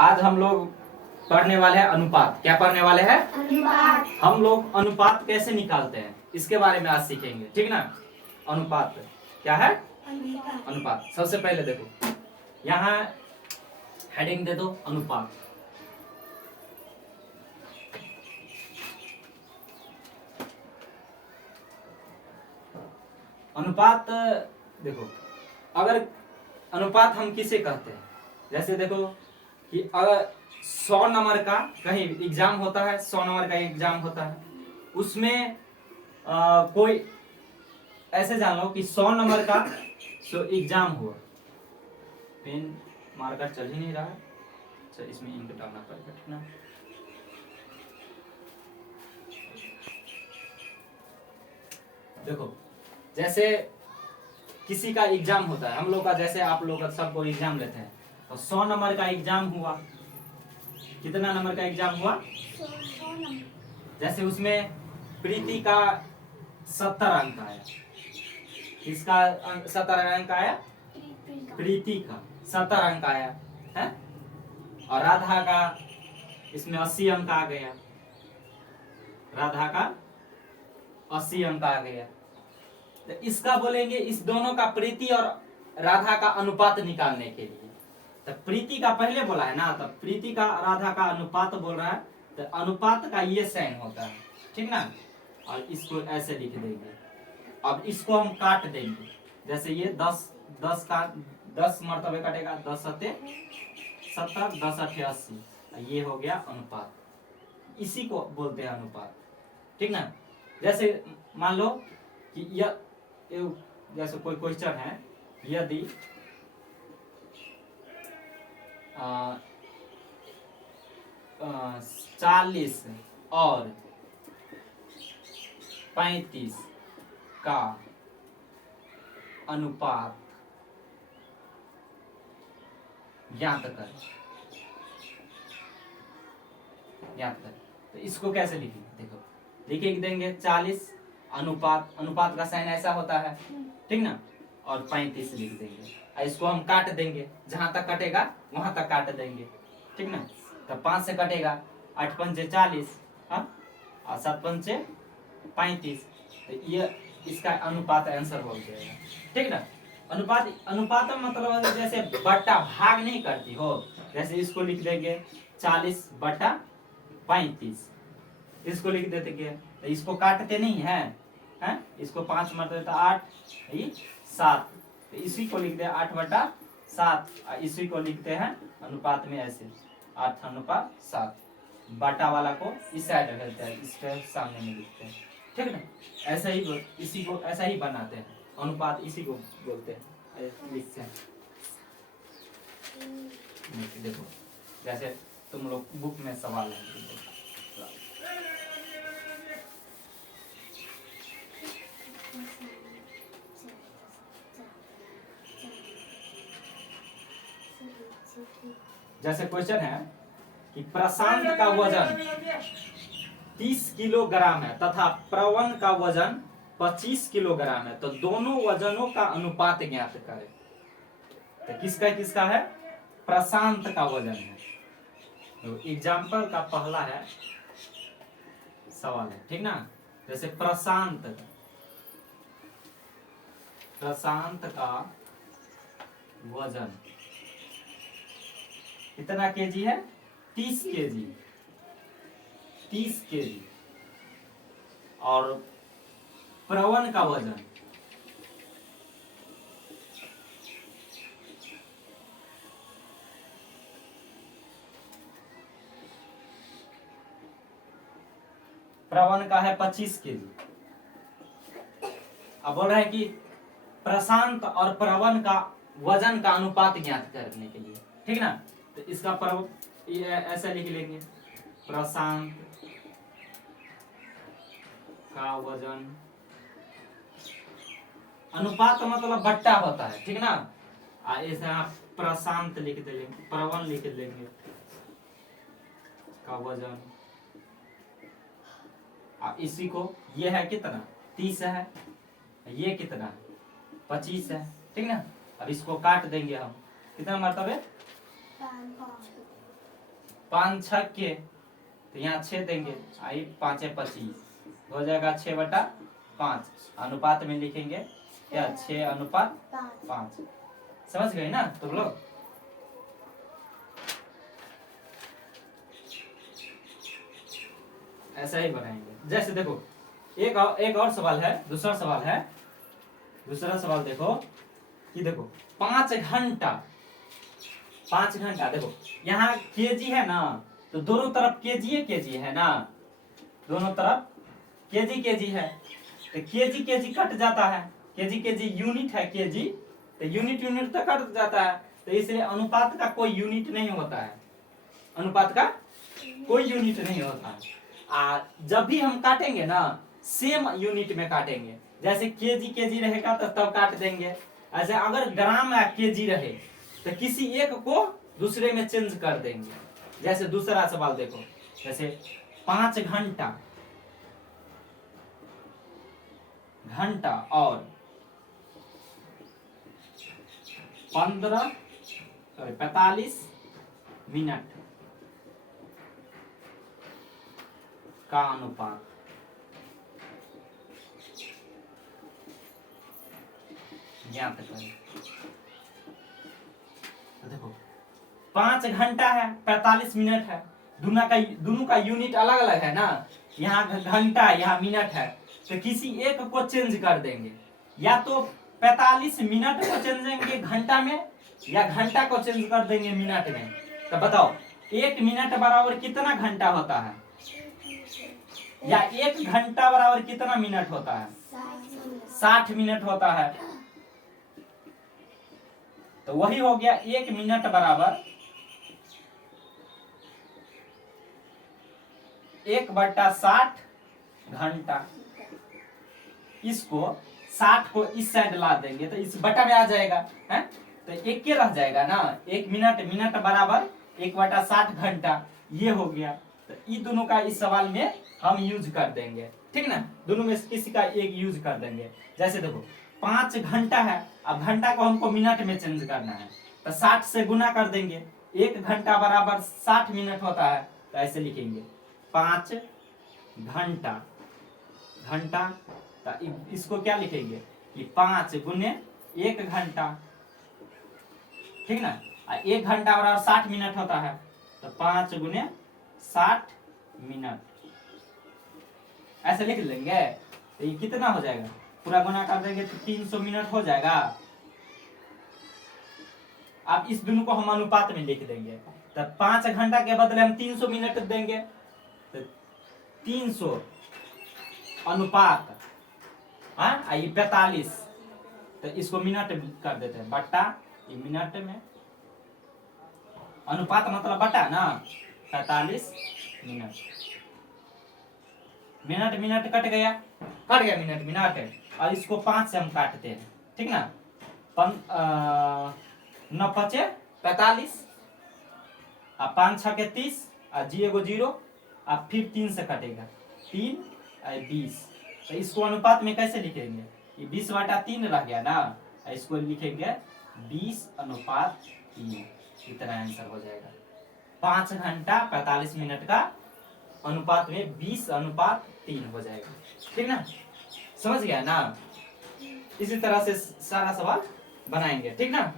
आज हम लोग पढ़ने वाले हैं अनुपात। क्या पढ़ने वाले हैं? अनुपात। हम लोग अनुपात कैसे निकालते हैं इसके बारे में आज सीखेंगे, ठीक ना। अनुपात क्या है? अनुपात। सबसे पहले देखो, यहाँ हेडिंग दे दो अनुपात। अनुपात देखो, अगर अनुपात हम किसे कहते हैं, जैसे देखो कि अगर 100 नंबर का कहीं एग्जाम होता है, 100 नंबर का एग्जाम होता है, उसमें कोई ऐसे जान लो कि 100 नंबर का एग्जाम हुआ। पेन मार्कर चल ही नहीं रहा है, अच्छा इसमें इंक डालना पड़ेगा, ठीक ना। देखो जैसे किसी का एग्जाम होता है, हम लोग का जैसे आप लोग का सबको एग्जाम लेते हैं, तो 100 नंबर का एग्जाम हुआ। कितना नंबर का एग्जाम हुआ? 100 नंबर। जैसे उसमें प्रीति का 70 अंक आया। किसका 70 अंक आया? प्रीति का 70 अंक आया है। और राधा का इसमें 80 अंक आ गया। राधा का 80 अंक आ गया। तो इसका बोलेंगे, इस दोनों का प्रीति और राधा का अनुपात निकालने के लिए। तो प्रीति का पहले बोला है ना, तो प्रीति का राधा का अनुपात बोल रहा है, तो अनुपात का ये साइन होता है, ठीक ना। और इसको ऐसे लिख देंगे। अब इसको हम काट देंगे, जैसे ये 10 का 10 मरतबे कटेगा, 10 सत्ते 70, 10 अठे 80, ये हो गया अनुपात। इसी को बोलते हैं अनुपात, ठीक ना। जैसे मान लो कि यह जैसे कोई क्वेश्चन है, यदि 40 और 35 का अनुपात ज्ञात कर। तो इसको कैसे लिखेंगे? देखो लिखे देंगे 40 अनुपात, अनुपात का साइन ऐसा होता है, ठीक ना। और 35 लिख देंगे, और इसको हम काट देंगे, जहां तक कटेगा वहां तक काट देंगे, ठीक ना। तो 5 से कटेगा, 8 पंचे 40, हाँ, और 7 पंचे 35। तो ये इसका अनुपात आंसर हो जाएगा, ठीक ना। अनुपात, अनुपात मतलब जैसे बट्टा भाग नहीं करती हो, जैसे इसको लिख देंगे 40/35, इसको लिख देते क्या, तो इसको काटते नहीं है, हैं? इसको 5 मरते तो 8, 7, तो इसी को लिखते हैं 8/7, इसी को लिखते हैं अनुपात में ऐसे 8/7। बाटा वाला को इस साइड रखते हैं, इसके सामने में लिखते हैं, ठीक ना। ऐसा ही इसी को ऐसा ही बनाते हैं, अनुपात इसी को बोलते हैं, लिखते हैं। देखो जैसे तुम लोग बुक में सवाल है, जैसे क्वेश्चन है कि प्रशांत का वजन 30 किलोग्राम है तथा प्रवन का वजन 25 किलोग्राम है, तो दोनों वजनों का अनुपात ज्ञात करें। तो किसका किसका है? प्रशांत का वजन है। तो एग्जाम्पल का पहला है सवाल है, ठीक ना। जैसे प्रशांत का वजन कितना केजी है? 30 केजी, 30 केजी। और प्रवन का वजन है 25 केजी। अब बोल रहा है कि प्रशांत और प्रवन का वजन का अनुपात ज्ञात करने के लिए, ठीक ना। तो इसका ऐसा लिख लेंगे, प्रशांत का वजन, अनुपात मतलब बट्टा होता है, ठीक ना। ऐसे आप प्रशांत लिख देंगे, प्रवन लिख लेंगे का वजन, इसी को ये है कितना? 30 है, ये कितना? 25 है, ठीक ना। अब इसको काट देंगे हम, कितना मरतबे? 5 6 के, तो यहाँ 6 देंगे, आई 5 25 हो जाएगा 6/5। अनुपात में लिखेंगे क्या, 6:5। समझ गए ना तुम लोग? ऐसा ही बनाएंगे। जैसे देखो एक और सवाल है, दूसरा सवाल देखो कि देखो 5 घंटा, 5 घंटा देखो यहाँ केजी है ना, तो दोनों तरफ केजी है ना, दोनों तरफ केजी है, तो केजी कट जाता है, केजी यूनिट है, केजी तो यूनिट तो कट जाता है, तो इसलिए अनुपात का कोई यूनिट नहीं होता है, अनुपात का कोई यूनिट नहीं होता है। जब भी हम काटेंगे ना सेम यूनिट में काटेंगे, जैसे केजी रहेगा तो तब काट देंगे। ऐसे अगर ग्राम या केजी रहे तो किसी एक को दूसरे में चेंज कर देंगे। जैसे दूसरा सवाल देखो, जैसे 5 घंटा और 45 मिनट का अनुपात। यहाँ तक देखो 5 घंटा है, 45 मिनट है, दोनों का यूनिट अलग अलग है ना, यहाँ घंटा यहाँ मिनट है, तो किसी एक को चेंज कर देंगे, या तो 45 मिनट को चेंज करेंगे घंटा में, या घंटा को चेंज कर देंगे मिनट में। तो बताओ 1 मिनट बराबर कितना घंटा होता है, या 1 घंटा बराबर कितना मिनट होता है? 60 मिनट होता है। तो वही हो गया 1 मिनट बराबर 1/60 घंटा। इसको 60 को इस साइड ला देंगे तो इस बटा में आ जाएगा है, तो एक के रह जाएगा ना, 1 मिनट बराबर 1/60 घंटा, ये हो गया। तो इन दोनों का इस सवाल में हम यूज कर देंगे, ठीक ना, दोनों में से किसी का एक यूज कर देंगे। जैसे देखो 5 घंटा है, अब घंटा को हमको मिनट में चेंज करना है, तो 60 से गुना कर देंगे, 1 घंटा बराबर 60 मिनट होता है, तो ऐसे लिखेंगे 5 घंटा, तो इसको क्या लिखेंगे कि 5 गुने 1 घंटा, ठीक ना, 1 घंटा बराबर 60 मिनट होता है, तो 5 गुने 60 मिनट ऐसे लिख लेंगे। तो ये कितना हो जाएगा, पूरा गुना कर देंगे तो 300 मिनट हो जाएगा। अब इस दोनों को हम अनुपात में लिख देंगे, तो 5 घंटा के बदले हम 300 मिनट देंगे, तो 300 अनुपात ये 45, तो इसको मिनट कर देते हैं, बट्टा ये मिनट में, अनुपात मतलब बटा ना, 45 मिनट कट गया मिनट, और इसको 5 से हम काटते हैं, ठीक ना, 9 5 45, 5 6 के 30, जी एगो 0, अब फिर 3 से कटेगा, 3 20, तो इसको अनुपात में कैसे लिखेंगे, ये 20/3 रह गया ना, इसको लिखेंगे 20:3, इतना आंसर हो जाएगा। 5 घंटा 45 मिनट का अनुपात में 20:3 हो जाएगा, ठीक ना, समझ गया ना। इसी तरह से सारा सवाल बनाएंगे, ठीक ना।